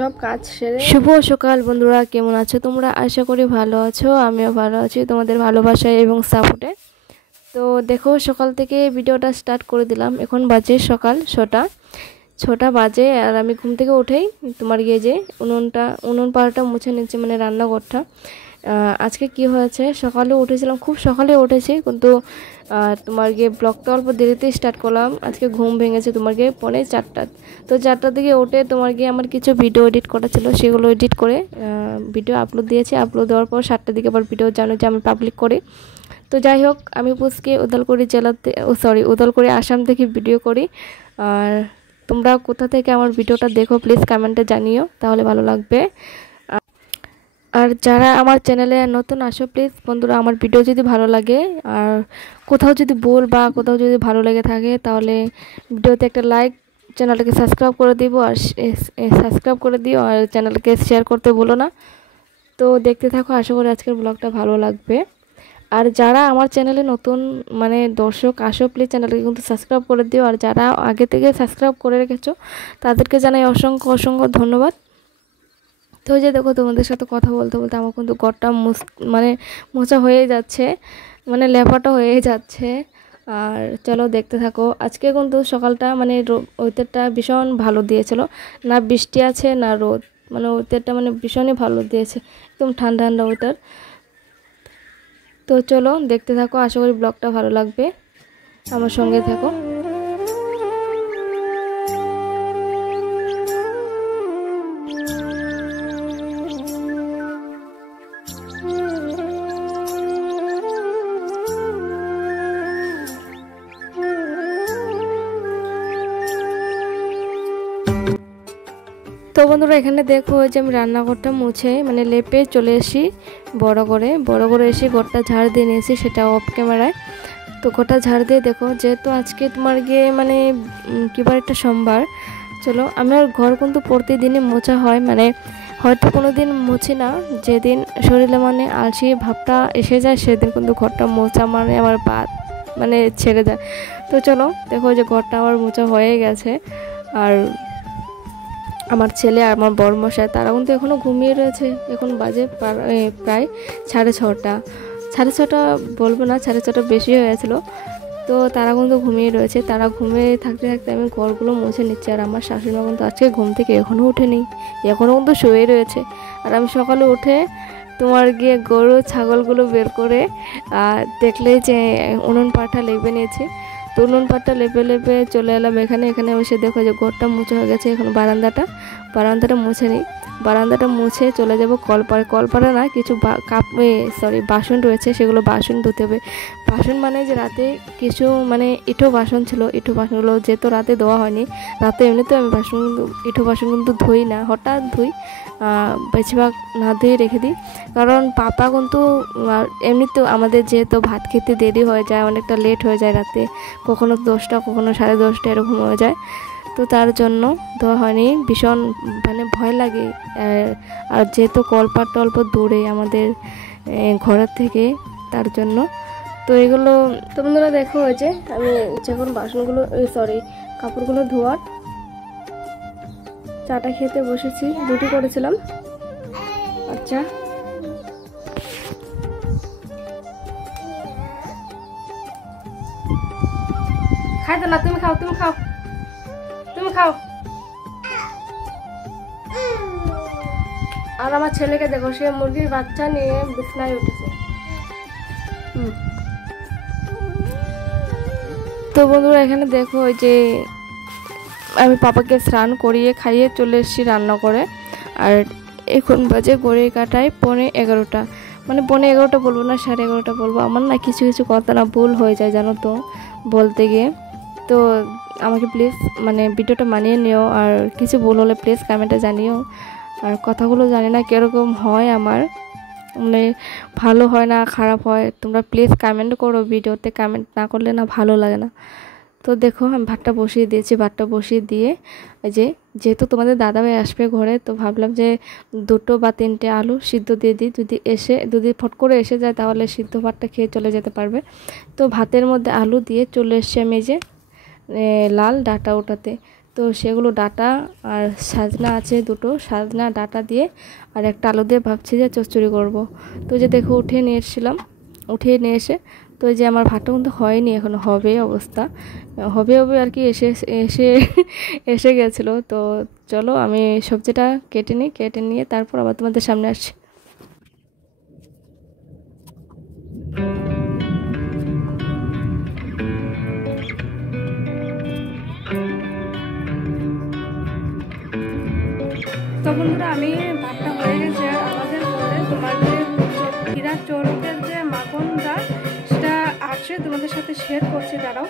সব কাজ সেরে শুভ সকাল বন্ধুরা, কেমন আছো তোমরা? আশা করি ভালো আছো, আমিও ভালো আছি তোমাদের ভালোবাসায় এবং সাপোর্টে। তো দেখো, সকাল থেকে ভিডিওটা স্টার্ট করে দিলাম। এখন বাজে সকাল 6টা বাজে, আর আমি ঘুম থেকে উঠেই তোমার গিয়ে যে উনুন পাড়াটা মুছে নিচ্ছি, মানে রান্নাঘরটা। আজকে কি হয়েছে, সকালে উঠেছিলাম, খুব সকালে উঠেছি, কিন্তু তোমার গিয়ে ব্লগটা অল্প দেরিতেই স্টার্ট করলাম। আজকে ঘুম ভেঙেছে তোমার গিয়ে 4:45। তো 4টার দিকে উঠে তোমার গিয়ে আমার কিছু ভিডিও এডিট করা ছিল, সেগুলো এডিট করে ভিডিও আপলোড দিয়েছি। আপলোড দেওয়ার পর 7টার দিকে আবার ভিডিও জানো যে আমি পাবলিক করি। তো যাই হোক, আমি পুচকে উদালগুড়ি জেলাতে উদালগুড়ি আসাম থেকে ভিডিও করি। আর তোমরা কোথা থেকে আমার ভিডিওটা দেখো প্লিজ কমেন্টে জানিও, তাহলে ভালো লাগবে। আর যারা আমার চ্যানেলে নতুন আসো প্লিজ বন্ধুরা, আমার ভিডিও যদি ভালো লাগে আর কোথাও যদি ভুল বা কোথাও যদি ভালো লেগে থাকে, তাহলে ভিডিওতে একটা লাইক, চ্যানেলটাকে সাবস্ক্রাইব করে দিও আর চ্যানেলকে শেয়ার করতে ভুলো না। তো দেখতে থাকো, আশা করি আজকের ব্লগটা ভালো লাগবে। আর যারা আমার চ্যানেলে নতুন মানে দর্শক আসো প্লিজ চ্যানেলকে কিন্তু সাবস্ক্রাইব করে দিও। আর যারা আগে থেকে সাবস্ক্রাইব করে রেখেছো তাদেরকে জানাই অসংখ্য অসংখ্য ধন্যবাদ। তো যে দেখো, তোমাদের সাথে কথা বলতে বলতে আমার কিন্তু ঘরটা মানে মোছা হয়ে যাচ্ছে, মানে লেপাটা হয়ে যাচ্ছে। আর চলো দেখতে থাকো। আজকে কিন্তু সকালটা মানে ওয়েদারটা ভীষণ ভালো দিয়েছিল, না বৃষ্টি আছে না রোদ, মানে ওয়েদারটা মানে ভীষণই ভালো দিয়েছে, একদম ঠান্ডা ঠান্ডা ওয়েদার। তো চলো দেখতে থাকো, আশা করি ব্লগটা ভালো লাগবে, আমার সঙ্গে থাকো। তো বন্ধুরা, এখানে দেখো যে আমি রান্নাঘরটা মুছে মানে লেপে চলে এসি বড় করে এসে ঘরটা ঝাড় দিয়ে নিয়েছি, সেটা অফ ক্যামেরায়। তো ঘরটা ঝাড় দিয়ে দেখো, যেহেতু আজকে তোমার গিয়ে মানে কিবার একটা সোমবার, চলো আমার ঘর কিন্তু প্রতিদিনই মোছা হয়, মানে হয়তো কোনো দিন মুছি না, যেদিন শরীরে মানে আলসি ভাবটা এসে যায় সেদিন কিন্তু ঘরটা মোছা মানে আমার বাদ মানে ছেড়ে দেয়। তো চলো দেখো যে ঘরটা আমার মোছা হয়ে গেছে। আর আমার ছেলে আর আমার বড়মশাই তারা কিন্তু এখনও ঘুমিয়ে রয়েছে। এখন বাজে প্রায় 6:30 বলবো না, 6:30 বেশি হয়েছিল। তো তারা কিন্তু ঘুমিয়ে রয়েছে, তারা ঘুমিয়ে থাকতে থাকতে আমি ঘরগুলো মুছে নিচ্ছি। আর আমার শাশুড়িমা কিন্তু আজকে ঘুম থেকে এখনও উঠেনি, এখনও কিন্তু শুয়ে রয়েছে। আর আমি সকালে উঠে তোমার গিয়ে গরু ছাগলগুলো বের করে দেখলে যে উনুন পাটা লেপে নিয়েছি। তো উনুন পাটটা লেপে চলে এলাম এখানে এসে দেখো যে ঘরটা মুছে হয়ে গেছে। এখন বারান্দাটা মুছে নিই, বারান্দাটা মুছে চলে যাব কলপারে না, কিছু বাসন রয়েছে, সেগুলো বাসন ধুতে হবে। বাসন মানে যে রাতে কিছু মানে ইটো বাসন ছিল, ইটো বাসনগুলো যেহেতু রাতে ধোয়া হয়নি, রাতে এমনিতেও আমি ইটো বাসন কিন্তু ধুই না, হঠাৎ ধুই, বেশিরভাগ না ধুয়ে রেখে দিই। কারণ পাপা কিন্তু এমনিতেও আমাদের যেহেতু ভাত খেতে দেরি হয়ে যায়, অনেকটা লেট হয়ে যায় রাতে, কখনো 10টা কখনো 10:30 এরকম হয়ে যায়। তো তার জন্য ধোয়া হয়নি, ভীষণ মানে ভয় লাগে। আর যেহেতু কলপাট অল্প দূরে আমাদের ঘরের থেকে, তার জন্য তো এগুলো। তো বন্ধুরা দেখো, হয়েছে আমি যখন বাসনগুলো কাপড়গুলো ধোয়ার চাটা খেতে বসেছি, রুটি করেছিলাম। আচ্ছা খাইতো না, তুমি খাও। আর আমার ছেলেকে দেখো, সে মুরগির বাচ্চা নিয়ে বিছনায় উঠেছে। তো বন্ধুরা এখানে দেখো, ওই যে আমি পাপাকে স্নান করিয়ে খাইয়ে চলে এসেছি রান্না করে। আর এখন বাজে ঘড়ি কাটায় 11:15, মানে 11:15 বলবো না, 11:30 বলবো। আমার না কিছু কথা না ভুল হয়ে যায় জানো তো বলতে গিয়ে। তো আমাকে প্লিজ মানে ভিডিওটা মানিয়ে নিও, আর কিছু ভুল হলে প্লিজ কমেন্টে জানিও। আর কথাগুলো জানি না কীরকম হয় আমার, মানে ভালো হয় না খারাপ হয়, তোমরা প্লিজ কমেন্ট করো, ভিডিওতে কমেন্ট না করলে না ভালো লাগে না। তো দেখো আমি ভাতটা বসিয়ে দিয়েছি, ভাতটা বসিয়ে দিয়ে যেহেতু তোমাদের দাদাভাই আসবে ঘরে, তো ভাবলাম যে 2 বা 3টে আলু সিদ্ধ দিয়ে দিই, যদি ফট করে এসে যায় তাহলে সিদ্ধ ভাতটা খেয়ে চলে যেতে পারবে। তো ভাতের মধ্যে আলু দিয়ে চলে এসছি আমি লাল ডাঁটা ওঠাতে। তো তো সেগুলো ডাটা আর সাজনা আছে, দুটো সাজনা ডাটা দিয়ে আর একটা আলু দিয়ে ভাবছি যে চচ্চড়ি করব। তো যে দেখো উঠিয়ে নিয়ে এসেছিলাম, উঠিয়ে নিয়ে এসে তো যে আমার ভাতটা কিন্তু হয়নি, এখন হবে অবস্থা, হবে হবে আর কি, এসে এসে এসে গেছিলো। তো চলো আমি সবজিটা কেটে নিই, কেটে নিয়ে তারপর আবার তোমাদের সামনে আসছি। তো বন্ধুরা আমি ভাতটা হয়ে গেছে, আর আমাদের ঘরে তোমার যে হীরা চৌরকের যে মাখনটা সেটা আছে, তোমাদের সাথে শেয়ার করছি, দাঁড়াও।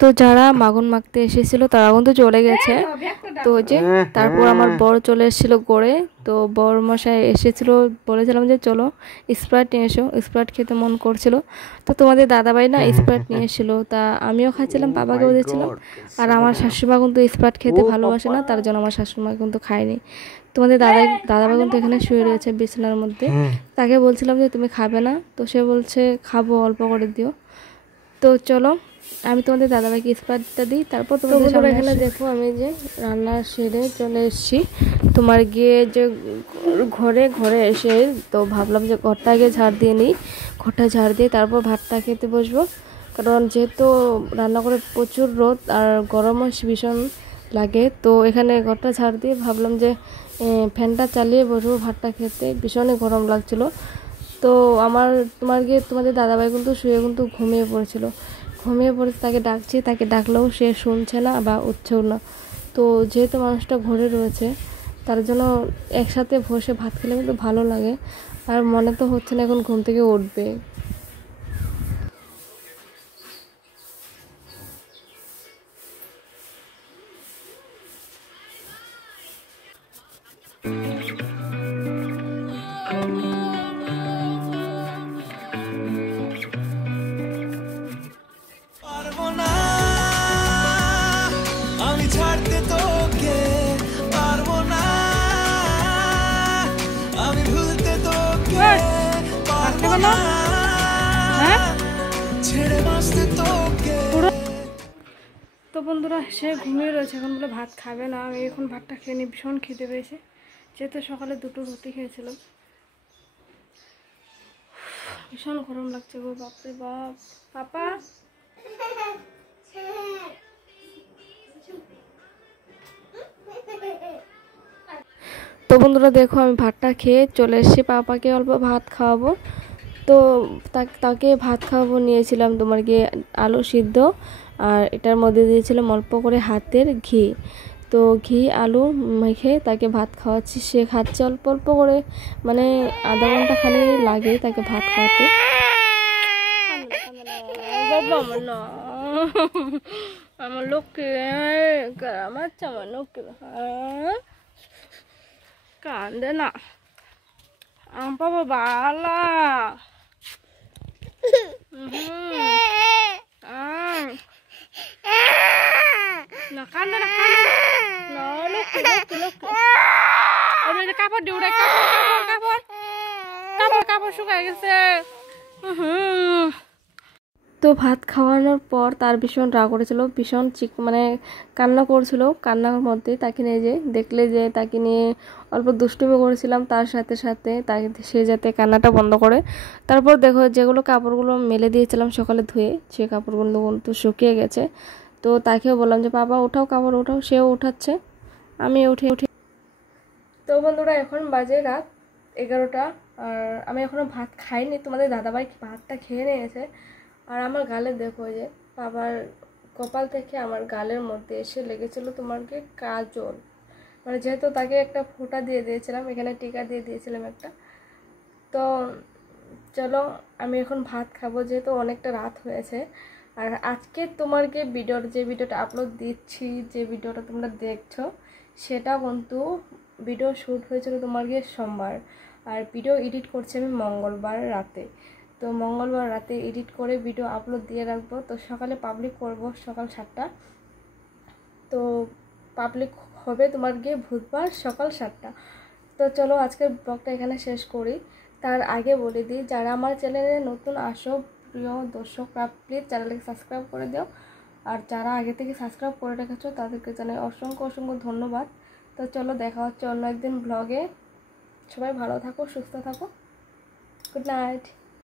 তো যারা মাগুন মাখতে এসেছিল তারা কিন্তু চলে গেছে। তো যে তারপর আমার বর চলে এসেছিল গড়ে। তো বর মশাই এসেছিল, বলেছিলাম যে চলো স্প্রাইট নিয়ে এসো, স্প্রাইট খেতে মন করছিল। তো তোমাদের দাদাভাই না স্প্রাইট নিয়ে এসেছিলো, তা আমিও খাচ্ছিলাম, বাবাকেও দিয়েছিলাম। আর আমার শাশুড়িমা কিন্তু স্প্রাইট খেতে ভালোবাসে না, তার জন্য আমার শাশুড়িমা কিন্তু খায়নি। তোমাদের দাদাভাই কিন্তু এখানে শুয়ে রয়েছে বিছানার মধ্যে। তাকে বলছিলাম যে তুমি খাবে না, তো সে বলছে খাবো, অল্প করে দিও। তো চলো আমি তোমাদের দাদাভাইকে স্প্রাইটটা দিই, তারপর তোমাদের সামনে এখানে দেখো আমি যে রান্না সেরে চলে এসেছি। তোমার গিয়ে যে ঘরে এসে তো ভাবলাম যে ঘরটা আগে ঝাড় দিয়ে নিই, ঘরটা ঝাড় দিয়ে তারপর ভাতটা খেতে বসবো। কারণ যেহেতু রান্না করে প্রচুর রোদ আর গরমও ভীষণ লাগে, তো এখানে ঘরটা ঝাড় দিয়ে ভাবলাম যে ফ্যানটা চালিয়ে বসবো ভাতটা খেতে, ভীষণই গরম লাগছিল। তো তোমাদের দাদাভাই কিন্তু শুয়ে কিন্তু ঘুমিয়ে পড়েছিল, তাকে ডাকছি, তাকে ডাকলেও সে শুনছে না বা উঠছেও না। তো যেহেতু মানুষটা ঘরে রয়েছে তার জন্য একসাথে বসে ভাত খেলে কিন্তু ভালো লাগে, আর মনে তো হচ্ছে না এখন ঘুম থেকে উঠবে। আমি ছাড়তে না? হ্যাঁ তো বন্ধুরা সে ঘুমিয়ে রয়েছে, এখন বলে ভাত খাবে না। আমি এখন ভাতটা খেয়ে নিই, ভীষণ খিদে পেয়েছে, যেহেতু সকালে 2টো রুটি খেয়েছিলাম। ভীষণ গরম লাগছে গো, বাপরে বাপ। পাপা তো বন্ধুরা দেখো, আমি ভাতটা খেয়ে চলে এসেছি, পাপাকে অল্প ভাত খাওয়াবো। তো তাকে ভাত খাওয়াবো নিয়েছিলাম তোমার গিয়ে আলু সিদ্ধ, আর এটার মধ্যে দিয়েছিলাম অল্প করে হাতের ঘি। তো ঘি আলু মেখে তাকে ভাত খাওয়াচ্ছি, সে খাচ্ছে অল্প অল্প করে, মানে আধা ঘন্টা খালি লাগে তাকে ভাত খাওয়াতে। আমার লোককে আমার আমার লোককে কান্দে না, আমার বাবা বালা না কান্দে না কাপড় দিও রে, কাপড় কাপড় শুকায় গেছে। তো ভাত খাওয়ানোর পর তার ভীষণ রাগ করেছিল, ভীষণ মানে কান্না করছিল। কান্নার মধ্যে তাকে নিয়ে দেখলে যে তাকে নিয়ে অল্প দুষ্টুমি করেছিলাম, তার সাথে সাথে তাকে সে যাতে কান্নাটা বন্ধ করে। তারপর দেখো যেগুলো কাপড়গুলো মেলে দিয়েছিলাম সকালে ধুয়ে, সে কাপড়গুলো কিন্তু শুকিয়ে গেছে। তো তাকেও বললাম যে বাবা ওঠাও, কাপড় ওঠাও, সেও উঠাচ্ছে, আমি উঠে। তো বন্ধুরা এখন বাজে রাত 11টা, আর আমি এখনও ভাত খাইনি। তোমাদের দাদাভাই ভাতটা খেয়ে নিয়েছে। আর আমার গালে দেখো যে বাবার কপাল থেকে আমার গালের মধ্যে এসে লেগেছিল তোমার কি কাজল, মানে যেহেতু তাকে একটা ফোঁটা দিয়ে দিয়েছিলাম, এখানে টিকা দিয়ে দিয়েছিলাম একটা। তো চলো আমি এখন ভাত খাবো, যেহেতু অনেকটা রাত হয়েছে। আর আজকে তোমার যে ভিডিওটা আপলোড দিচ্ছি, যে ভিডিওটা তোমরা দেখছো, সেটা কিন্তু ভিডিও শ্যুট হয়েছিল তোমার গিয়ে সোমবার, আর ভিডিও এডিট করছি আমি মঙ্গলবার রাতে। তো মঙ্গলবার রাতে এডিট করে ভিডিও আপলোড দিয়ে রাখবো। তো সকালে পাবলিক করব সকাল 7টা। তো পাবলিক হবে তোমার গিয়ে বুধবার সকাল 7টা। তো চলো আজকের ব্লগটা এখানে শেষ করি। তার আগে বলে দিই, যারা আমার চ্যানেলে নতুন আসো প্রিয় দর্শকরা, প্লিজ চ্যানেলকে সাবস্ক্রাইব করে দিও। আর যারা আগে থেকে সাবস্ক্রাইব করে রেখেছো তাদেরকে জানাই অসংখ্য অসংখ্য ধন্যবাদ। তো চলো দেখা হচ্ছে অন্য একদিন ব্লগে। সবাই ভালো থাকো, সুস্থ থাকো, গুড নাইট।